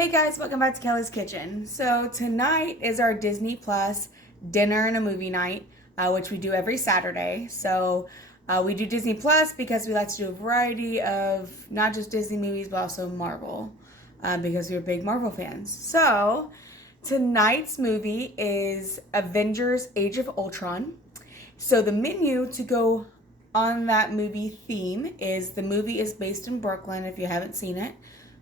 Hey guys, welcome back to Kelly's Kitchen. So tonight is our Disney Plus dinner and a movie night, which we do every Saturday. So we do Disney Plus because we like to do a variety of not just Disney movies, but also Marvel, because we're big Marvel fans. So tonight's movie is Avengers: Age of Ultron. So the menu to go on that movie theme is the movie is based in Brooklyn, if you haven't seen it.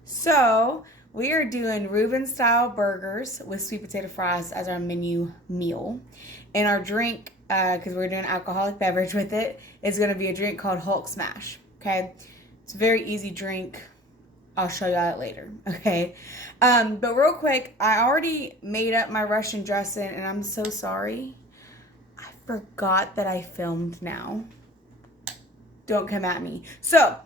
So we are doing Reuben style burgers with sweet potato fries as our menu meal. And our drink, because we're doing alcoholic beverage with it, is going to be a drink called Hulk Smash. Okay. It's a very easy drink. I'll show you that later. Okay. But real quick, I already made up my Russian dressing and I'm so sorry. I forgot that I filmed now. Don't come at me. So,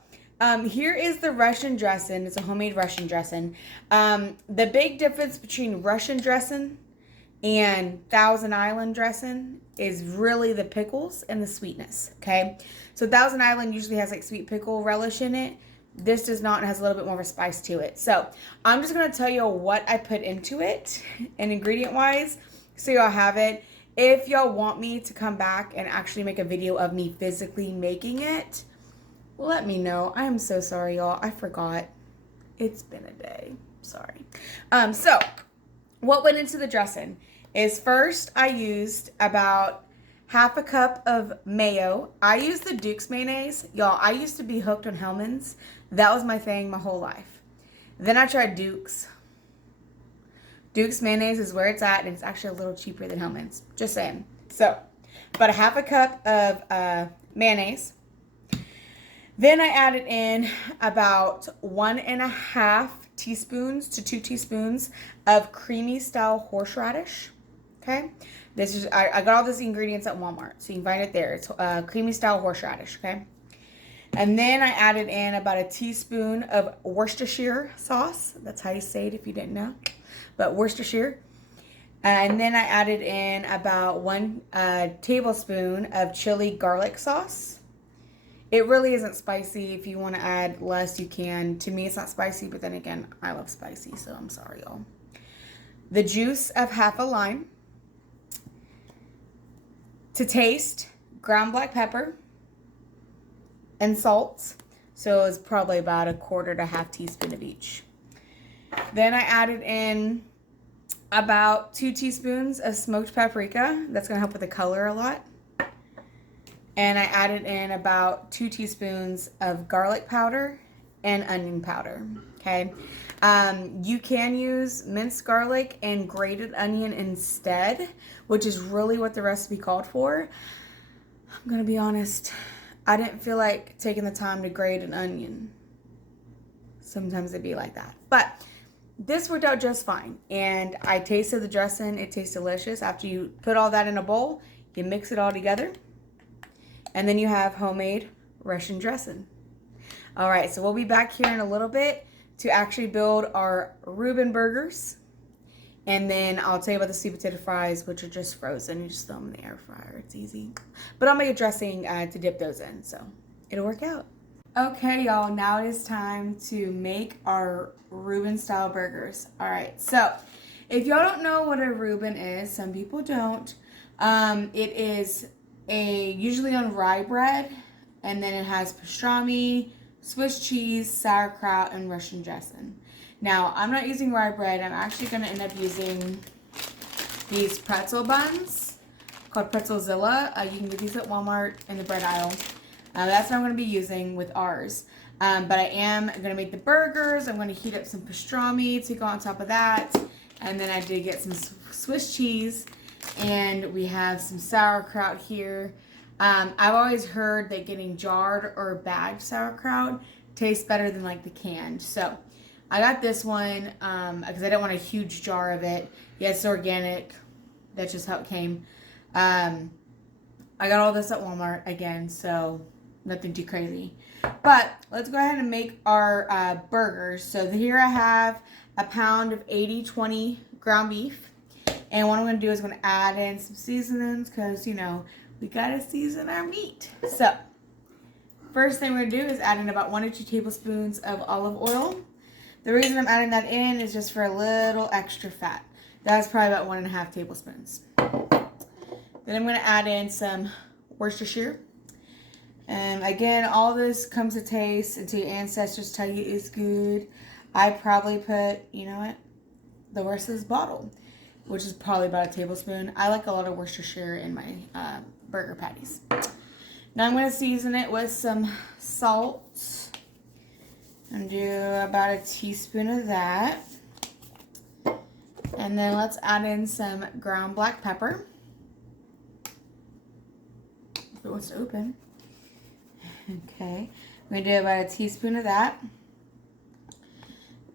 here is the Russian dressing. It's a homemade Russian dressing. The big difference between Russian dressing and Thousand Island dressing is really the pickles and the sweetness, okay? So Thousand Island usually has like sweet pickle relish in it. This does not. It has a little bit more of a spice to it. So I'm just going to tell you what I put into it and ingredient-wise so y'all have it. If y'all want me to come back and actually make a video of me physically making it, let me know. I am so sorry, y'all. I forgot. It's been a day. Sorry. So what went into the dressing is first I used about half a cup of mayo. I used the Duke's mayonnaise. Y'all, I used to be hooked on Hellmann's. That was my thing my whole life. Then I tried Duke's. Duke's mayonnaise is where it's at, and it's actually a little cheaper than Hellmann's. Just saying. So, about a half a cup of mayonnaise. Then I added in about 1.5 teaspoons to 2 teaspoons of creamy style horseradish. Okay, this is I got all these ingredients at Walmart, so you can find it there. It's creamy style horseradish. Okay, and then I added in about a teaspoon of Worcestershire sauce. That's how you say it if you didn't know, but Worcestershire. And then I added in about 1 tablespoon of chili garlic sauce. It really isn't spicy. If you want to add less, you can. To me, it's not spicy, but then again, I love spicy, so I'm sorry, y'all. The juice of half a lime. To taste, ground black pepper and salt. So it's probably about 1/4 to 1/2 teaspoon of each. Then I added in about 2 teaspoons of smoked paprika. That's going to help with the color a lot. And I added in about 2 teaspoons of garlic powder and onion powder, okay? You can use minced garlic and grated onion instead, which is really what the recipe called for. I'm going to be honest, I didn't feel like taking the time to grate an onion. Sometimes it'd be like that. But this worked out just fine. And I tasted the dressing. It tastes delicious. After you put all that in a bowl, you mix it all together. And then you have homemade Russian dressing. All right, so we'll be back here in a little bit to actually build our Reuben burgers. And then I'll tell you about the sweet potato fries, which are just frozen. You just throw them in the air fryer. It's easy. But I'll make a dressing to dip those in, so it'll work out. Okay, y'all, now it is time to make our Reuben style burgers. All right, so if y'all don't know what a Reuben is, some people don't, it is usually on rye bread, and then it has pastrami, Swiss cheese, sauerkraut, and Russian dressing. Now, I'm not using rye bread. I'm actually going to end up using these pretzel buns called Pretzelzilla. You can get these at Walmart in the bread aisle. That's what I'm going to be using with ours. But I am going to make the burgers. I'm going to heat up some pastrami to go on top of that. And then I did get some Swiss cheese. And we have some sauerkraut here. I've always heard that getting jarred or bagged sauerkraut tastes better than like the canned. So I got this one because I don't want a huge jar of it. Yes, it's organic. That's just how it came. I got all this at Walmart again, so nothing too crazy. But let's go ahead and make our burgers. So here I have a pound of 80/20 ground beef. And what I'm going to do is I'm going to add in some seasonings because, you know, we got to season our meat. So, first thing we're going to do is add in about 1 to 2 tablespoons of olive oil. The reason I'm adding that in is just for a little extra fat. That's probably about 1.5 tablespoons. Then I'm going to add in some Worcestershire. And again, all this comes to taste until your ancestors tell you it's good. I probably put, you know what, the rest of this bottle, which is probably about a tablespoon. I like a lot of Worcestershire in my burger patties. Now I'm going to season it with some salt. And do about a teaspoon of that. And then let's add in some ground black pepper. If it wants to open. Okay. I'm going to do about a teaspoon of that.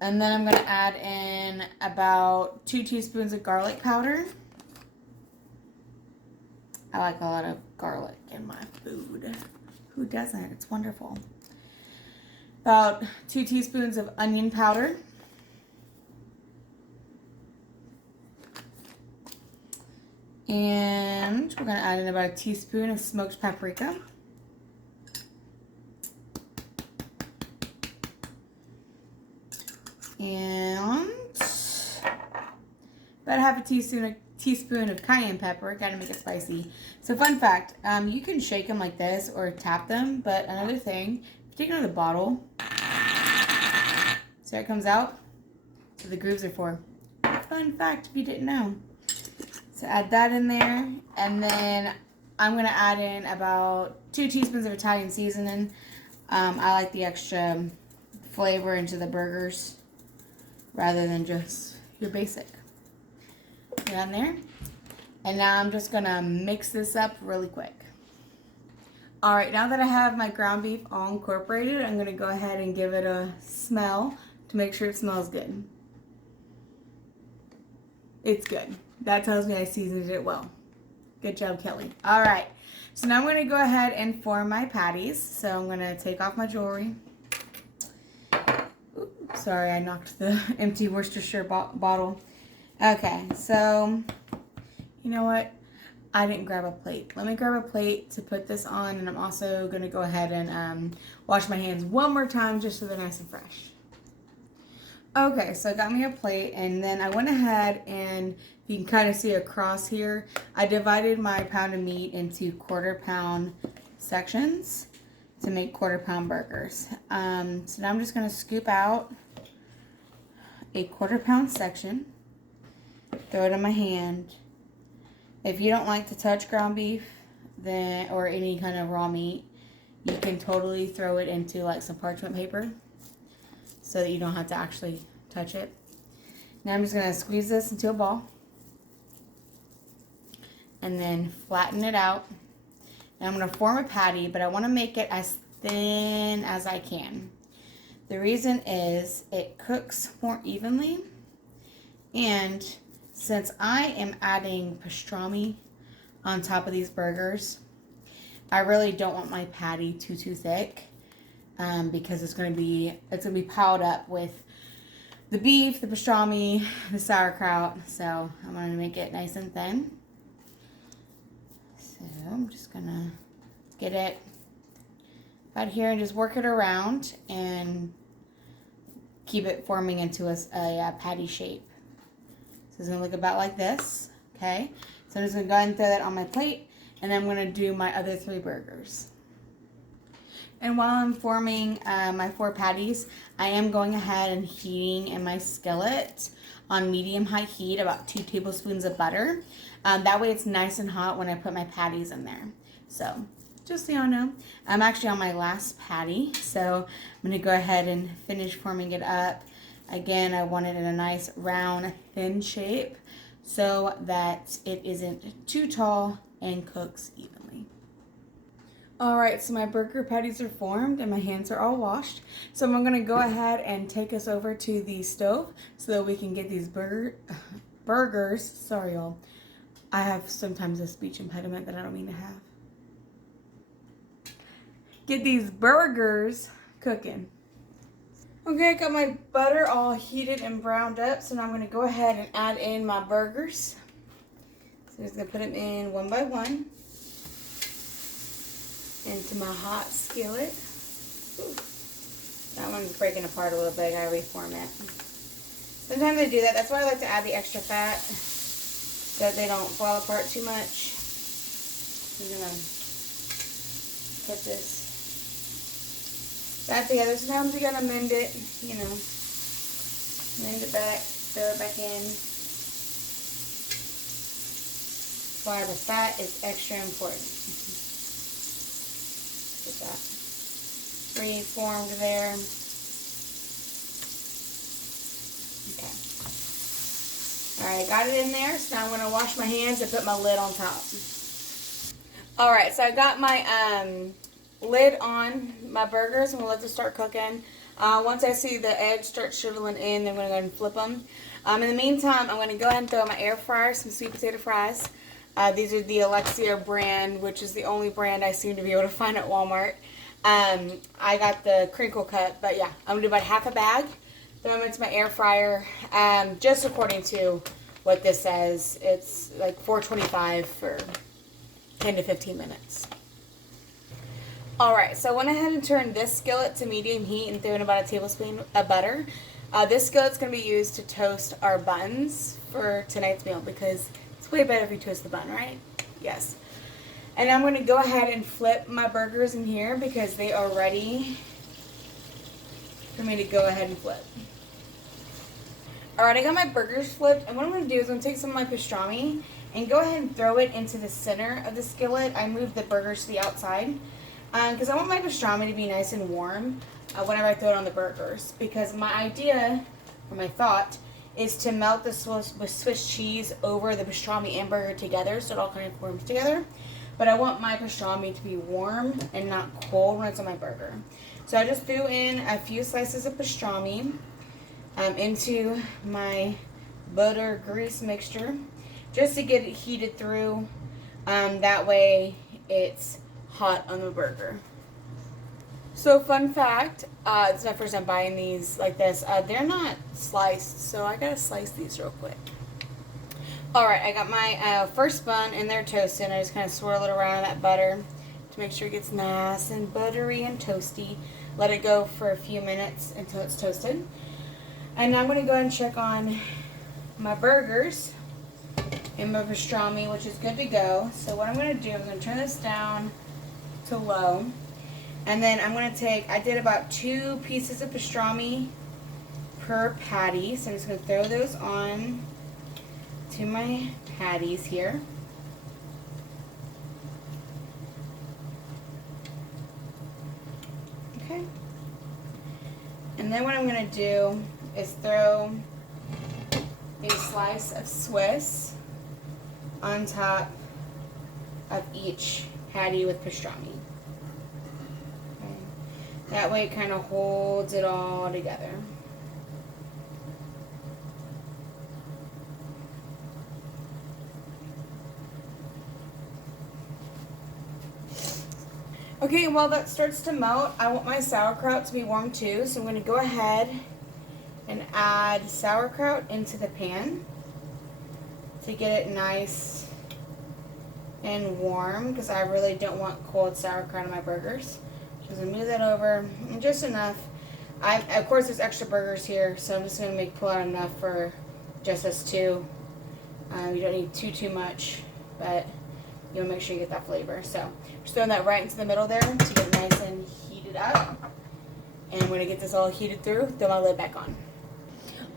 And then I'm going to add in about 2 teaspoons of garlic powder. I like a lot of garlic in my food. Who doesn't? It's wonderful. About 2 teaspoons of onion powder. And we're going to add in about a teaspoon of smoked paprika. And about half a teaspoon of cayenne pepper. Got to make it spicy. So fun fact, you can shake them like this or tap them. But another thing, if you take another bottle, see how it comes out? So the grooves are for. Fun fact if you didn't know. So add that in there. And then I'm going to add in about 2 teaspoons of Italian seasoning. I like the extra flavor into the burgers rather than just your basic. Down there. And now I'm just going to mix this up really quick. Alright, now that I have my ground beef all incorporated, I'm going to go ahead and give it a smell to make sure it smells good. It's good. That tells me I seasoned it well. Good job, Kelly. Alright, so now I'm going to go ahead and form my patties. So I'm going to take off my jewelry. Oops, sorry, I knocked the empty Worcestershire bottle. Okay, so you know what? I didn't grab a plate. Let me grab a plate to put this on, and I'm also going to go ahead and wash my hands one more time just so they're nice and fresh. Okay, so I got me a plate, and then I went ahead and you can kind of see across here, I divided my pound of meat into 1/4 pound sections to make 1/4 pound burgers. So now I'm just going to scoop out a 1/4 pound section, throw it in my hand. If you don't like to touch ground beef then or any kind of raw meat, you can totally throw it into like some parchment paper so that you don't have to actually touch it. Now I'm just going to squeeze this into a ball and then flatten it out. Now I'm going to form a patty, but I want to make it as thin as I can. The reason is it cooks more evenly, and since I am adding pastrami on top of these burgers, I really don't want my patty too thick because it's going to be piled up with the beef, the pastrami, the sauerkraut. So I'm going to make it nice and thin. So I'm just going to get it out here and just work it around and keep it forming into a patty shape. So it's going to look about like this. Okay, so I'm just going to go ahead and throw that on my plate, and then I'm going to do my other 3 burgers. And while I'm forming my 4 patties, I am going ahead and heating in my skillet on medium-high heat about 2 tablespoons of butter. That way it's nice and hot when I put my patties in there. So just so y'all know, I'm actually on my last patty, so I'm going to go ahead and finish forming it up. Again, I want it in a nice round, thin shape so that it isn't too tall and cooks evenly. Alright, so my burger patties are formed and my hands are all washed. So I'm going to go ahead and take us over to the stove so that we can get these burgers. Sorry, y'all. I have sometimes a speech impediment that I don't mean to have. Get these burgers cooking. Okay, I got my butter all heated and browned up, so now I'm going to go ahead and add in my burgers. So I'm just going to put them in one by one into my hot skillet. Ooh. That one's breaking apart a little bit. I gotta reform it. Sometimes I do that. That's why I like to add the extra fat, so that they don't fall apart too much. I'm gonna put this back together. Sometimes you gotta mend it, you know, mend it back, throw it back in. That's why the fat is extra important. Get that reformed there. Okay. Alright, got it in there. So now I'm going to wash my hands and put my lid on top. Alright, so I got my lid on my burgers. I'm going to let this start cooking. Once I see the edge start shriveling in, then I'm going to go ahead and flip them. In the meantime, I'm going to go ahead and throw in my air fryer some sweet potato fries. These are the Alexia brand, which is the only brand I seem to be able to find at Walmart. I got the crinkle cut, but yeah, I'm going to do about half a bag. Throw them into my air fryer, just according to what this says. It's like 425 for 10 to 15 minutes. Alright, so I went ahead and turned this skillet to medium heat and threw in about a tablespoon of butter. This skillet's going to be used to toast our buns for tonight's meal because it's way better if you toast the bun, right? Yes. And I'm going to go ahead and flip my burgers in here because they are ready for me to go ahead and flip. Alright, I got my burgers flipped, and what I'm going to do is I'm going to take some of my pastrami and go ahead and throw it into the center of the skillet. I moved the burgers to the outside because I want my pastrami to be nice and warm whenever I throw it on the burgers, because my idea, or my thought, is to melt the Swiss cheese over the pastrami and burger together so it all kind of forms together. But I want my pastrami to be warm and not cold when it's on my burger. So I just threw in a few slices of pastrami into my butter grease mixture just to get it heated through. That way it's hot on the burger. So fun fact, it's my first time buying these like this. They're not sliced, so I gotta slice these real quick. Alright, I got my first bun in there toasted. I just kind of swirl it around that butter to make sure it gets nice and buttery and toasty. Let it go for a few minutes until it's toasted. And now I'm going to go ahead and check on my burgers and my pastrami, which is good to go. So what I'm going to do is I'm going to turn this down to low. And then I'm going to take, I did about 2 pieces of pastrami per patty. So I'm just going to throw those on to my patties here. Okay. And then what I'm going to do is throw a slice of Swiss on top of each patty with pastrami. Okay. That way it kind of holds it all together. Okay, while that starts to melt, I want my sauerkraut to be warm too, so I'm going to go ahead and add sauerkraut into the pan to get it nice and warm, because I really don't want cold sauerkraut on my burgers. So I'm going to move that over, and just enough. Of course, there's extra burgers here, so I'm just going to pull out enough for just us two. You don't need too much, but you want to make sure you get that flavor. So just throwing that right into the middle there to get nice and heated up. And when I get this all heated through, throw my lid back on.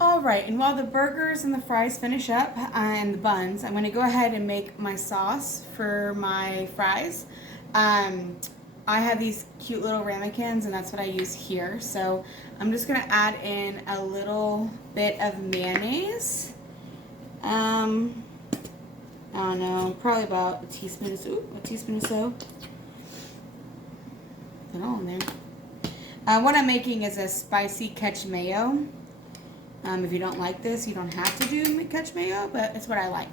Alright, and while the burgers and the fries finish up and the buns, I'm going to go ahead and make my sauce for my fries. I have these cute little ramekins, and that's what I use here. So I'm just going to add in a little bit of mayonnaise. I don't know, probably about a teaspoon or so. Put it all in there. What I'm making is a spicy ketchup mayo. If you don't like this, you don't have to do ketchup mayo, but it's what I like.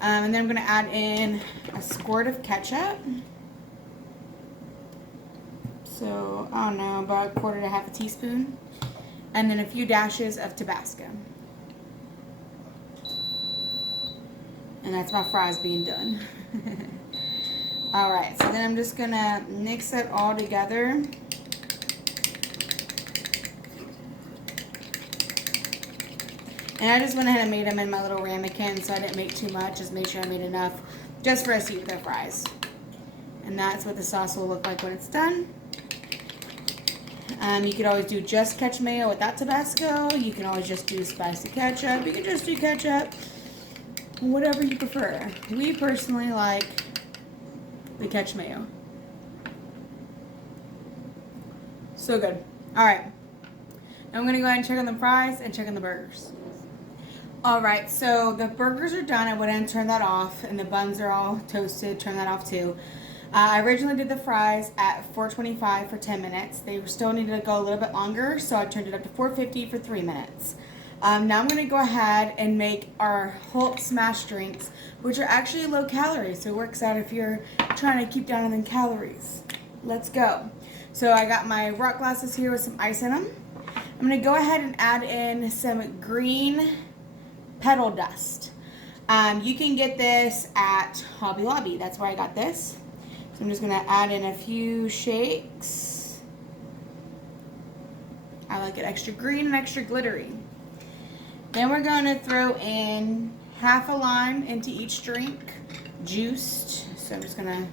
And then I'm going to add in a squirt of ketchup. So, I don't know, about 1/4 to 1/2 teaspoon. And then a few dashes of Tabasco. And that's my fries being done. Alright, so then I'm just going to mix it all together. And I just went ahead and made them in my little ramekin, so I didn't make too much. Just made sure I made enough just for us to eat with our fries. And that's what the sauce will look like when it's done. You could always do just ketchup mayo without Tabasco. You can always just do spicy ketchup. You can just do ketchup. Whatever you prefer. We personally like the ketchup mayo. So good. Alright. Now I'm going to go ahead and check on the fries and check on the burgers. Alright, so the burgers are done. I went ahead and turned that off. And the buns are all toasted. Turn that off too. I originally did the fries at 425 for 10 minutes. They still needed to go a little bit longer, so I turned it up to 450 for 3 minutes. Now I'm going to go ahead and make our Hulk Smash drinks, which are actually low calories, so it works out if you're trying to keep down on the calories. Let's go. So I got my rock glasses here with some ice in them. I'm going to go ahead and add in some green petal dust. You can get this at Hobby Lobby. That's where I got this. So I'm just going to add in a few shakes. I like it extra green and extra glittery. Then we're going to throw in half a lime into each drink, juiced. So I'm just going to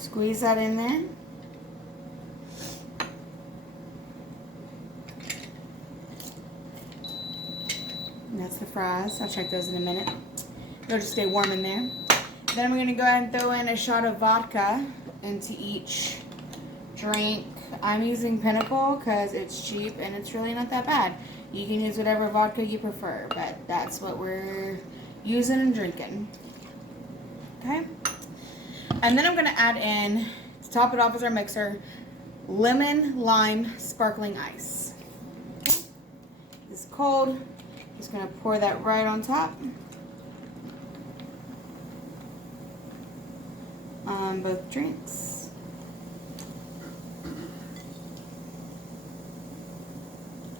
squeeze that in there. And that's the fries. I'll check those in a minute. They'll just stay warm in there. Then we're going to go ahead and throw in a shot of vodka into each drink. I'm using Pinnacle because it's cheap and it's really not that bad. You can use whatever vodka you prefer, but that's what we're using and drinking. Okay? And then I'm going to add in, to top it off as our mixer, lemon lime sparkling ice. Okay. It's cold. Just going to pour that right on top. On both drinks.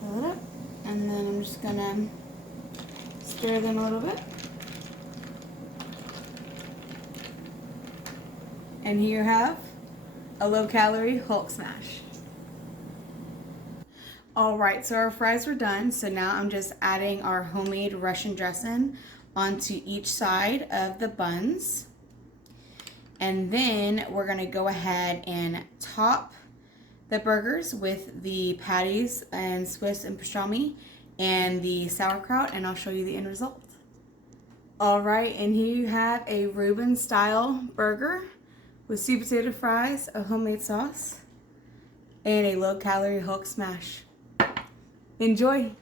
Fill it up. And then I'm just going to stir them a little bit. And here you have a low-calorie Hulk Smash. Alright, so our fries were done. So now I'm just adding our homemade Russian dressing onto each side of the buns. And then we're going to go ahead and top the burgers with the patties and Swiss and pastrami and the sauerkraut, and I'll show you the end result. Alright, and here you have a Reuben style burger with sweet potato fries, a homemade sauce, and a low calorie Hulk Smash. Enjoy!